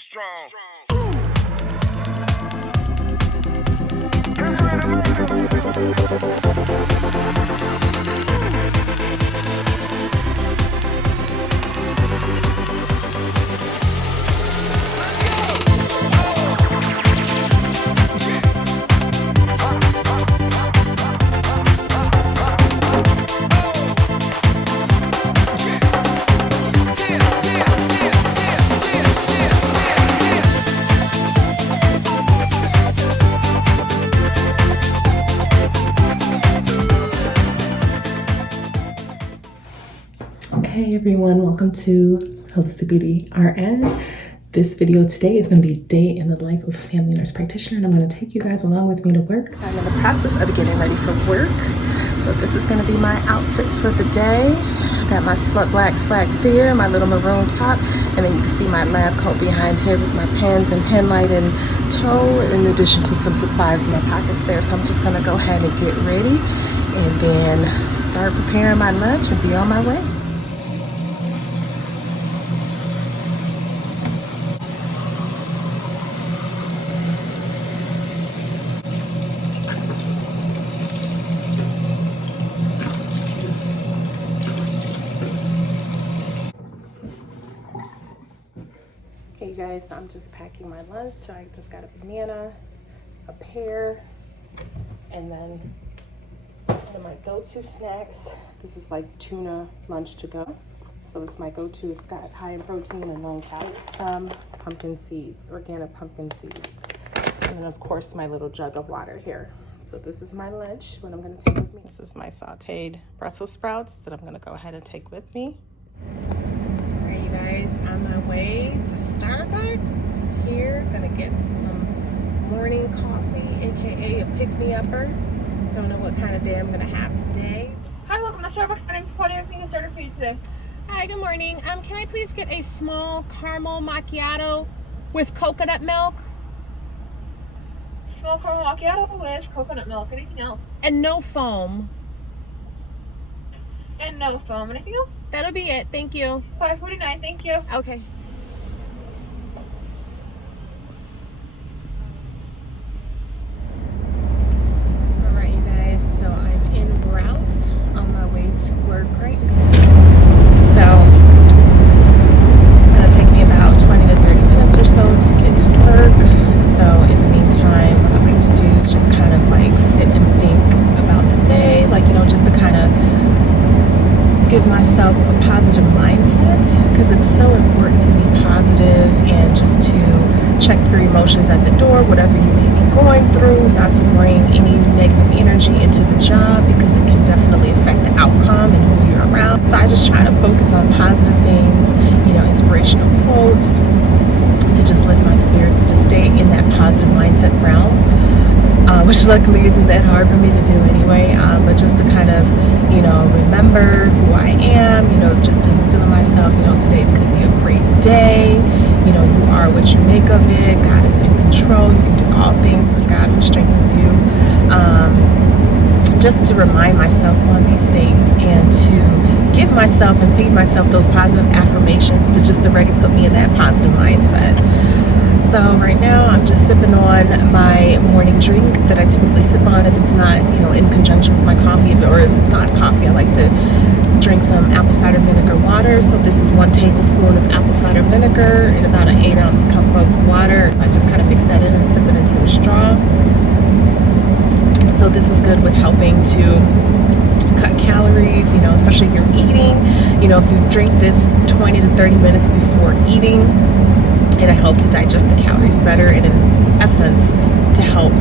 strong. Hey everyone, welcome to Holistic Beauty RN. This video today is going to be day in the life of a family nurse practitioner, and I'm going to take you guys along with me to work. So I'm in the process of getting ready for work. So this is going to be my outfit for the day. Got my black slacks here, my little maroon top, and then you can see my lab coat behind here with my pens and pen light in tow, in addition to some supplies in my pockets there. So I'm just going to go ahead and get ready and then start preparing my lunch and be on my way. Hey guys, so I'm just packing my lunch. So I just got a banana, a pear, and then one of my go-to snacks. This is like tuna lunch to go. So this is my go-to. It's got high in protein and low in calories. Some pumpkin seeds, organic pumpkin seeds. And then of course my little jug of water here. So this is my lunch, what I'm gonna take with me. This is my sauteed Brussels sprouts that I'm gonna go ahead and take with me. Alright you guys, on my way to Starbucks. Here, gonna get some morning coffee, aka a pick-me-upper. Don't know what kind of day I'm gonna have today. Hi, welcome to Starbucks. My name's Claudia. Everything is started for you today. Hi, good morning. Can I please get a small caramel macchiato with coconut milk? Small caramel macchiato with coconut milk. Anything else? And no foam. And no foam. Anything else? That'll be it. Thank you. $5.49. Thank you. Okay. All right, you guys. So I'm en route on my way to work right now. So it's gonna take me about 20 to 30 minutes or so to get to work. So in the meantime, what I like to do is just kind of like sit and think about the day, like, you know, just to kind of give myself a positive mindset, because it's so important to be positive and just to check your emotions at the door, whatever you may be going through, not to bring any negative energy into the job, because it can definitely affect the outcome and who you're around. So I just try to focus on positive things, you know, inspirational quotes, to just lift my spirits, to stay in that positive mindset realm, which luckily isn't that hard for me to do anyway, but just to kind of, you know, remember who I am, you know, just to instill in myself, you know, today's going to be a great day, you know, you are what you make of it, God is in control, you can do all things through God who strengthens you, just to remind myself on these things and to give myself and feed myself those positive affirmations to just already put me in that positive mindset. So right now I'm just sipping on my morning drink that I typically sip on if it's not, you know, in conjunction with my coffee, or if it's not coffee, I like to drink some apple cider vinegar water. So this is 1 tablespoon of apple cider vinegar in about an 8-ounce cup of water. So I just kind of mix that in and sip it in through a straw. So this is good with helping to cut calories, you know, especially if you're eating. You know, if you drink this 20 to 30 minutes before eating, it'll help to digest the calories better, and in essence to help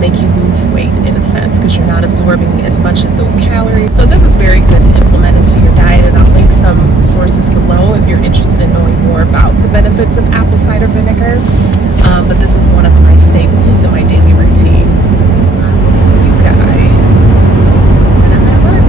make you lose weight in a sense, because you're not absorbing as much of those calories. So this is very good to implement into your diet, and I'll link some sources below if you're interested in knowing more about the benefits of apple cider vinegar. But this is one of my staples in my daily routine. I will see you guys when I'm at work.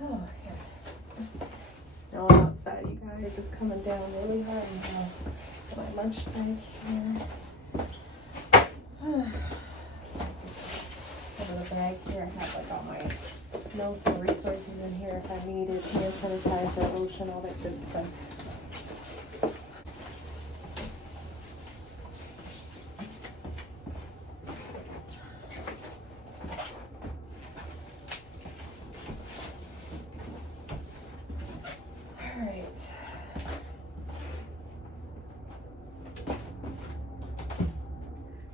Oh, yeah. Snow outside, you guys. It's coming down really hard now. Got my lunch bag here. A little bag here. I have like all my notes and resources in here if I need it. Hand sanitizer, lotion, all that good stuff.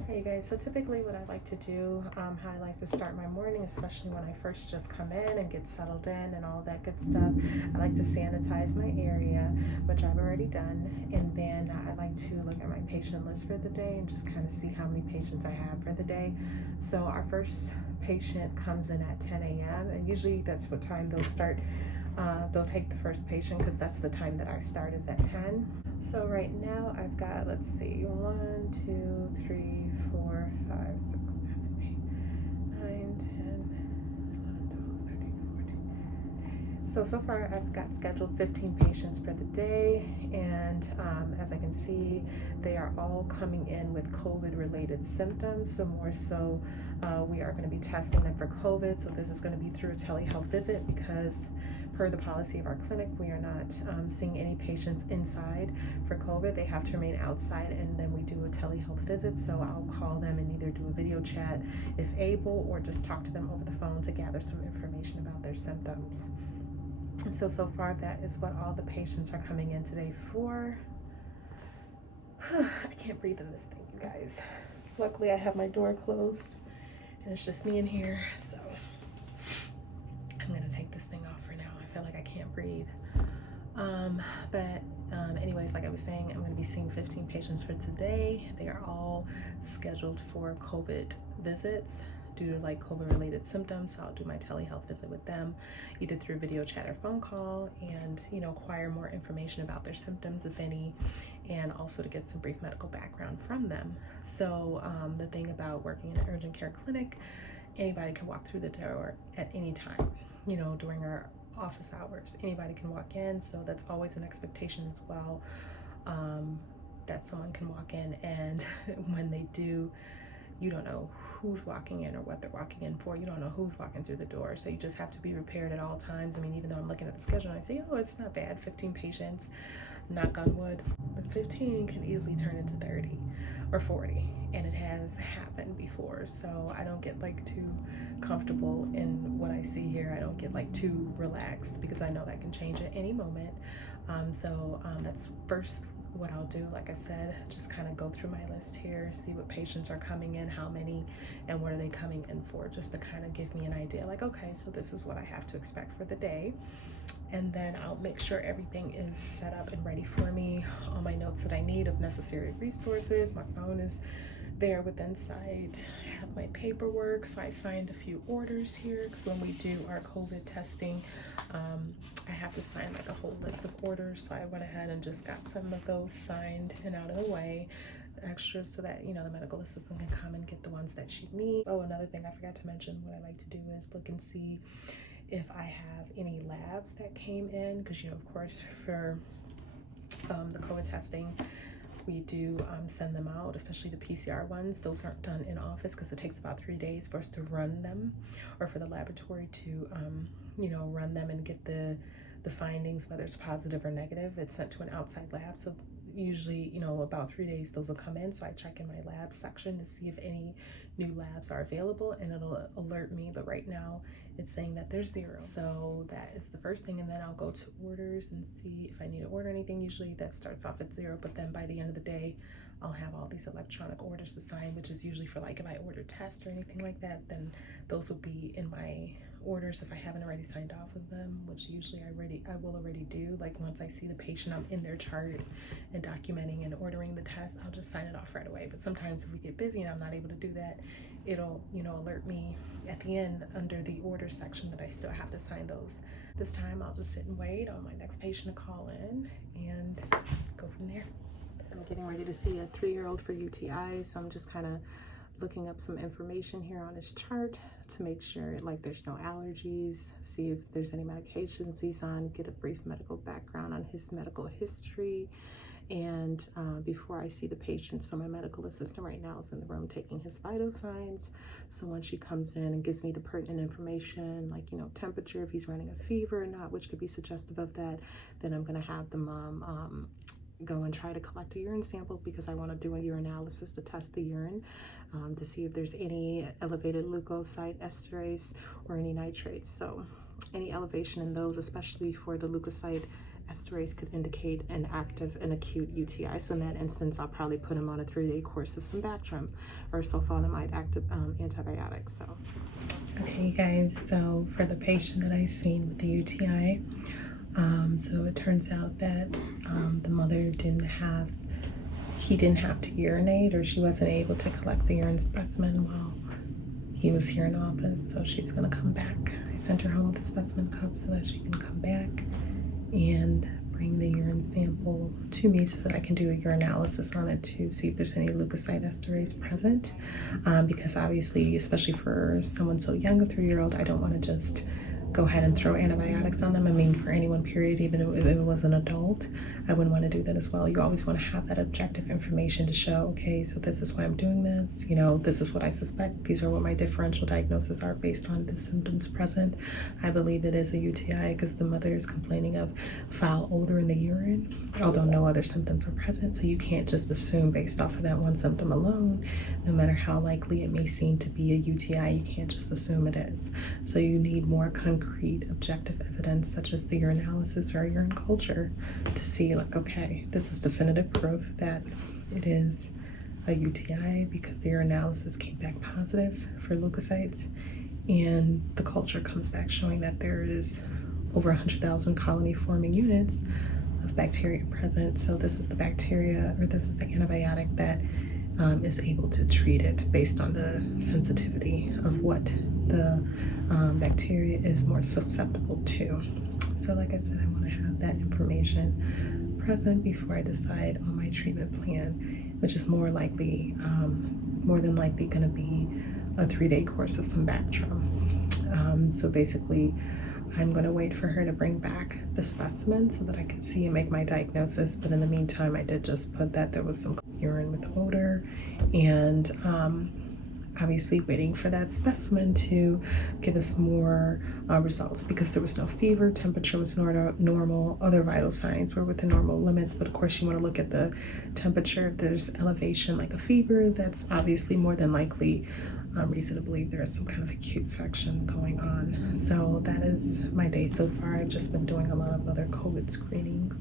Hey guys, so typically what I like to do, how I like to start my morning, especially when I first just come in and get settled in and all that good stuff, I like to sanitize my area, which I've already done, and then I like to look at my patient list for the day and just kind of see how many patients I have for the day. So our first patient comes in at 10 a.m. and usually that's what time they'll start. They'll take the first patient because that's the time that I start is at 10. So right now I've got, let's see, 1, 2, 3, 4, 5, 6, 7, 8, 9, 10, 11, 12, 13, 14. So far I've got scheduled 15 patients for the day, and as I can see, they are all coming in with COVID related symptoms. So more so we are going to be testing them for COVID. So this is going to be through a telehealth visit because per the policy of our clinic, we are not seeing any patients inside for COVID. They have to remain outside, and then we do a telehealth visit. So I'll call them and either do a video chat if able, or just talk to them over the phone to gather some information about their symptoms. And so far that is what all the patients are coming in today for. I can't breathe in this thing, you guys. Luckily I have my door closed and it's just me in here, so I'm gonna take this thing off for now. I feel like I can't breathe. Anyways, like I was saying, I'm going to be seeing 15 patients for today. They are all scheduled for COVID visits due to like COVID related symptoms. So I'll do my telehealth visit with them either through video chat or phone call, and acquire more information about their symptoms, if any, and also to get some brief medical background from them. So the thing about working in an urgent care clinic, anybody can walk through the door at any time, during our office hours. Anybody can walk in, so that's always an expectation as well, that someone can walk in, and when they do, you don't know who's walking in or what they're walking in for. You don't know who's walking through the door, so you just have to be prepared at all times. I mean, even though I'm looking at the schedule and I say, oh, it's not bad, 15 patients, knock on wood, but 15 can easily turn into 30 or 40, and it has happened before. So I don't get like too comfortable in what I see here. I don't get like too relaxed because I know that can change at any moment. That's first what I'll do. Like I said, just kind of go through my list here, see what patients are coming in, how many, and what are they coming in for, just to kind of give me an idea, like, okay, so this is what I have to expect for the day. And then I'll make sure everything is set up and ready for me, all my notes that I need of necessary resources. My phone is there within sight. I have my paperwork, so I signed a few orders here because when we do our COVID testing, I have to sign like a whole list of orders. So I went ahead and just got some of those signed and out of the way, extra, so that the medical assistant can come and get the ones that she needs. Oh, another thing I forgot to mention, what I like to do is look and see if I have any labs that came in, because of course for the COVID testing, we do send them out, especially the PCR ones. Those aren't done in office because it takes about 3 days for us to run them, or for the laboratory to run them and get the findings, whether it's positive or negative. It's sent to an outside lab. So usually about 3 days those will come in. So I check in my lab section to see if any new labs are available, and it'll alert me. But right now it's saying that there's 0. So that is the first thing, and then I'll go to orders and see if I need to order anything. Usually that starts off at 0, but then by the end of the day I'll have all these electronic orders to sign, which is usually for like if I order tests or anything like that, then those will be in my orders if I haven't already signed off with them, which usually I will already do. Like once I see the patient, I'm in their chart and documenting and ordering the test, I'll just sign it off right away. But sometimes if we get busy and I'm not able to do that, it'll alert me at the end under the order section that I still have to sign those. This time I'll just sit and wait on my next patient to call in and go from there. I'm getting ready to see a 3-year-old for UTI, so I'm just kind of looking up some information here on his chart to make sure like there's no allergies, see if there's any medications he's on, get a brief medical background on his medical history, And before I see the patient, so my medical assistant right now is in the room taking his vital signs. So when she comes in and gives me the pertinent information, like, you know, temperature, if he's running a fever or not, which could be suggestive of that, then I'm going to have the mom go and try to collect a urine sample, because I want to do a urinalysis to test the urine to see if there's any elevated leukocyte esterase or any nitrates. So any elevation in those, especially for the leukocyte esterase, could indicate an acute UTI. So in that instance, I'll probably put him on a 3-day course of some Bactrim or sulfonamide active antibiotics. So okay, you guys, so for the patient that I seen with the UTI, so it turns out that the mother didn't have to urinate, or she wasn't able to collect the urine specimen while he was here in office. So she's gonna come back. I sent her home with a specimen cup so that she can come back and bring the urine sample to me so that I can do a urinalysis on it to see if there's any leukocyte esterase present. Because obviously, especially for someone so young, a 3-year-old, I don't want to just go ahead and throw antibiotics on them. I mean, for anyone, period, even if it was an adult, I wouldn't want to do that as well. You always want to have that objective information to show, okay, so this is why I'm doing this, you know, this is what I suspect, these are what my differential diagnoses are based on the symptoms present. I believe it is a UTI because the mother is complaining of foul odor in the urine, although no other symptoms are present. So you can't just assume based off of that one symptom alone, no matter how likely it may seem to be a UTI, you can't just assume it is. So you need more concrete objective evidence, such as the urinalysis or urine culture, to see like, okay, this is definitive proof that it is a UTI because the urinalysis came back positive for leukocytes, and the culture comes back showing that there is over 100,000 colony forming units of bacteria present. So this is the bacteria, or this is the antibiotic that is able to treat it based on the sensitivity of what the bacteria is more susceptible to. So like I said, I want to have that information present before I decide on my treatment plan, which is more than likely going to be a 3-day course of some Bactrim. So basically, I'm going to wait for her to bring back the specimen so that I can see and make my diagnosis. But in the meantime, I did just put that there was some urine with odor, and obviously waiting for that specimen to give us more results, because there was no fever, temperature was normal, other vital signs were within normal limits. But of course, you want to look at the temperature. If there's elevation like a fever, that's obviously more than likely reason to believe there is some kind of acute infection going on. So that is my day so far. I've just been doing a lot of other COVID screenings.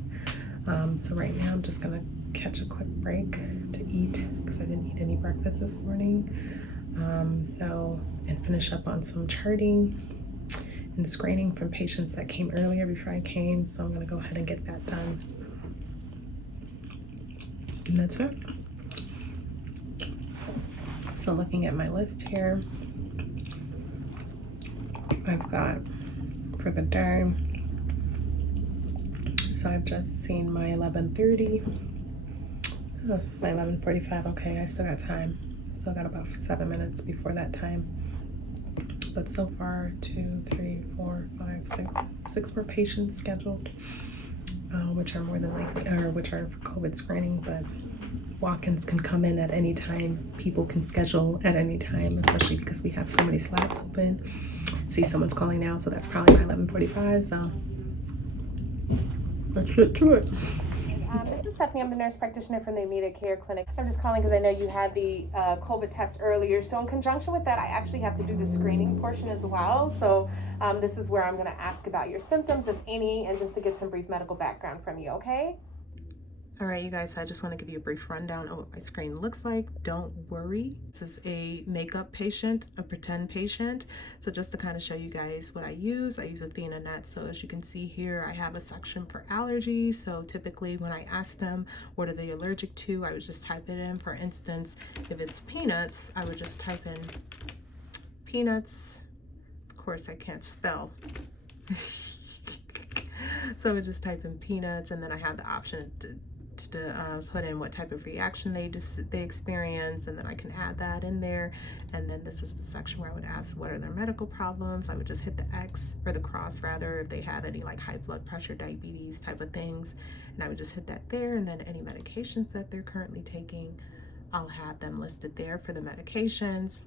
So right now I'm just gonna catch a quick break to eat, because I didn't eat any breakfast this morning. And finish up on some charting and screening from patients that came earlier before I came. So I'm gonna go ahead and get that done. And that's it. So looking at my list here, I've got for the day, so I've just seen my 11:30, my 11:45. Okay, I still got time. Still got about 7 minutes before that time. But so far, 2, 3, 4, 5, 6 more patients scheduled, which are more than likely, or which are for COVID screening, but walk-ins can come in at any time. People can schedule at any time, especially because we have so many slots open. See, someone's calling now, so that's probably my 11:45. So let's get to it. This is Stephanie. I'm the nurse practitioner from the Educator clinic. I'm just calling because I know you had the COVID test earlier. So in conjunction with that, I actually have to do the screening portion as well. So this is where I'm going to ask about your symptoms, if any, and just to get some brief medical background from you, okay? All right, you guys, so I just want to give you a brief rundown of what my screen looks like. Don't worry. This is a makeup patient, a pretend patient. So just to kind of show you guys what I use Athena Net. So as you can see here, I have a section for allergies. So typically when I ask them, what are they allergic to? I would just type it in. For instance, if it's peanuts, I would just type in peanuts. Of course, I can't spell. So I would just type in peanuts, and then I have the option to to put in what type of reaction they experience, and then I can add that in there. And then this is the section where I would ask what are their medical problems. I would just hit the X, or the cross rather, if they have any like high blood pressure, diabetes type of things, and I would just hit that there. And then any medications that they're currently taking, I'll have them listed there for the medications.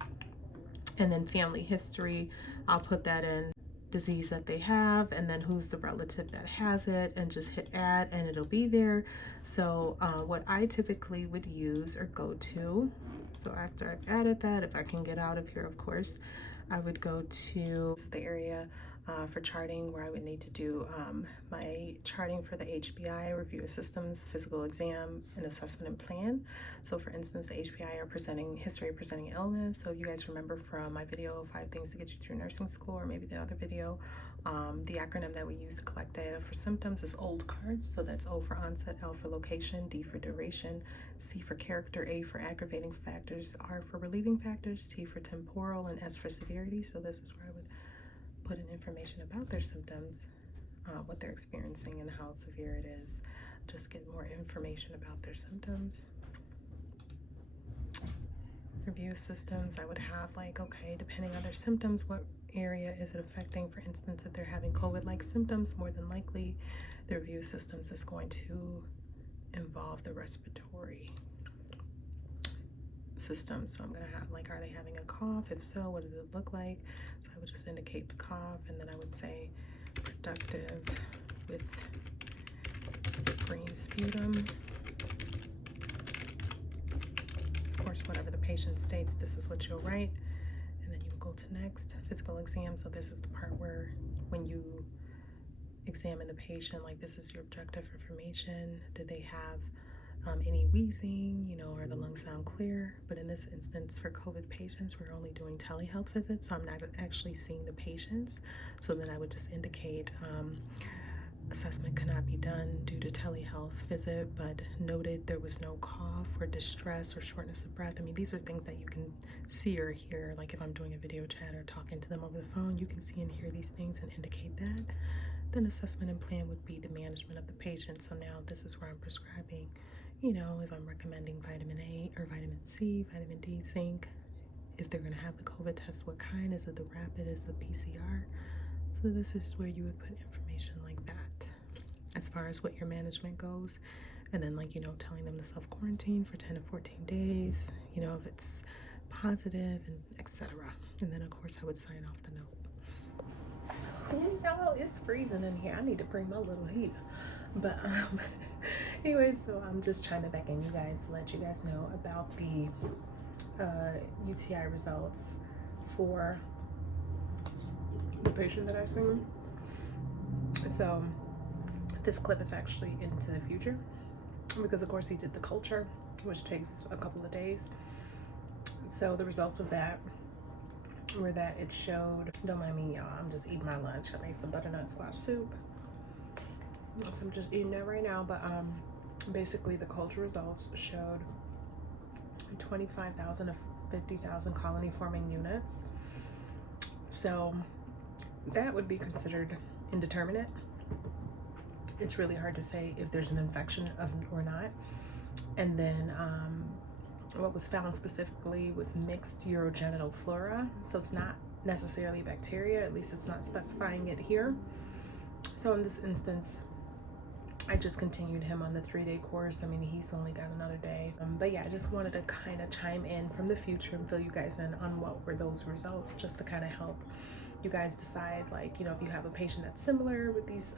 And then family history, I'll put that in, disease that they have, and then who's the relative that has it, and just hit add and it'll be there. So what I typically would use or go to, so after I've added that, if I can get out of here, of course, I would go to the area for charting, where I would need to do my charting for the HBI, review of systems, physical exam, and assessment and plan. So for instance, the HBI are presenting history of presenting illness. So you guys remember from my video, 5 things to get you through nursing school, or maybe the other video, the acronym that we use to collect data for symptoms is OLD cards. So that's O for onset, L for location, D for duration, C for character, A for aggravating factors, R for relieving factors, T for temporal, and S for severity. So this is where I would put in information about their symptoms, what they're experiencing, and how severe it is. Just get more information about their symptoms. Review systems, I would have like, okay, depending on their symptoms, what area is it affecting? For instance, if they're having COVID-like symptoms, more than likely their review systems is going to involve the respiratory system. So I'm gonna have like, are they having a cough? If so, what does it look like? So I would just indicate the cough, and then I would say productive with green sputum. Of course, whatever the patient states, this is what you'll write. And then you will go to next, physical exam. So this is the part where when you examine the patient, like this is your objective information. Do they have any wheezing, you know, or the lungs sound clear? But in this instance, for COVID patients, we're only doing telehealth visits, so I'm not actually seeing the patients. So then I would just indicate assessment cannot be done due to telehealth visit, but noted there was no cough or distress or shortness of breath. I mean, these are things that you can see or hear. Like if I'm doing a video chat or talking to them over the phone, you can see and hear these things and indicate that. Then assessment and plan would be the management of the patient. So now this is where I'm prescribing, you know, if I'm recommending vitamin A or vitamin C, vitamin D, zinc. If they're going to have the COVID test, what kind? Is it the rapid? Is it the PCR? So this is where you would put information like that as far as what your management goes. And then, like, you know, telling them to self-quarantine for 10 to 14 days, you know, if it's positive, and etc. And then, of course, I would sign off the note. Y'all, it's freezing in here. I need to bring my little heater. But anyway, so I'm just chiming back in, you guys, to let you guys know about the UTI results for the patient that I've seen. So this clip is actually into the future, because of course he did the culture, which takes a couple of days. So the results of that were that it showed, don't mind me, y'all, I'm just eating my lunch. I made some butternut squash soup, so I'm just eating that right now. But basically the culture results showed 25,000 to 50,000 colony forming units. So that would be considered indeterminate. It's really hard to say if there's an infection or not. And then what was found specifically was mixed urogenital flora. So it's not necessarily bacteria, at least it's not specifying it here. So in this instance, I just continued him on the 3-day course. I mean, he's only got another day. But yeah, I just wanted to kind of chime in from the future and fill you guys in on what were those results, just to kind of help you guys decide, like, you know, if you have a patient that's similar with these,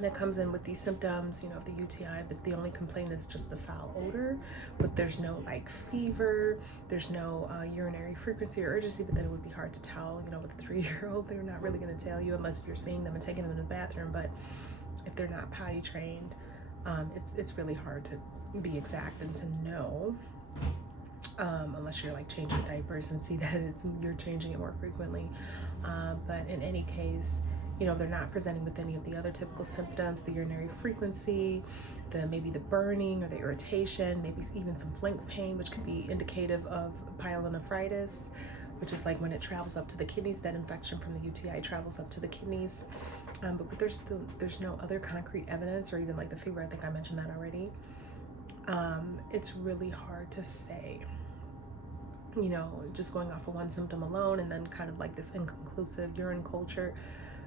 that comes in with these symptoms, you know, of the UTI, but the only complaint is just the foul odor, but there's no like fever, there's no urinary frequency or urgency. But then it would be hard to tell, you know, with a 3-year-old, they're not really going to tell you unless you're seeing them and taking them in the bathroom. But if they're not potty trained, it's really hard to be exact and to know, unless you're like changing diapers and see that you're changing it more frequently. But in any case, you know, they're not presenting with any of the other typical symptoms, the urinary frequency, maybe the burning or the irritation, maybe even some flank pain, which could be indicative of pyelonephritis which is like when it travels up to the kidneys, that infection from the UTI travels up to the kidneys. But there's no other concrete evidence, or even like the fever. I think I mentioned that already. It's really hard to say, you know, just going off of one symptom alone, and then kind of like this inconclusive urine culture.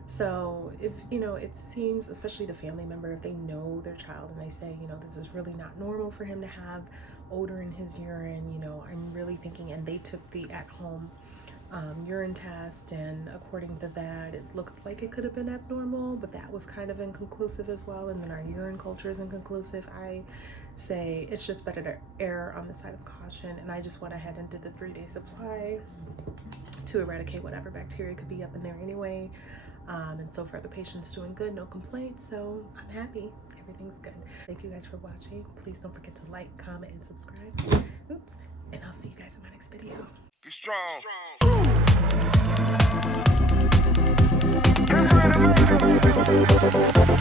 So if, you know, it seems, especially the family member, if they know their child and they say, you know, this is really not normal for him to have odor in his urine, you know, I'm really thinking, and they took the at-home urine test, and according to that, it looked like it could have been abnormal, but that was kind of inconclusive as well. And then our urine culture is inconclusive. I say it's just better to err on the side of caution, and I just went ahead and did the 3-day supply to eradicate whatever bacteria could be up in there anyway. And so far the patient's doing good, no complaints, so I'm happy. Everything's good. Thank you guys for watching. Please don't forget to like, comment, and subscribe. Oops. And I'll see you guys in my next video. Get strong. Get strong.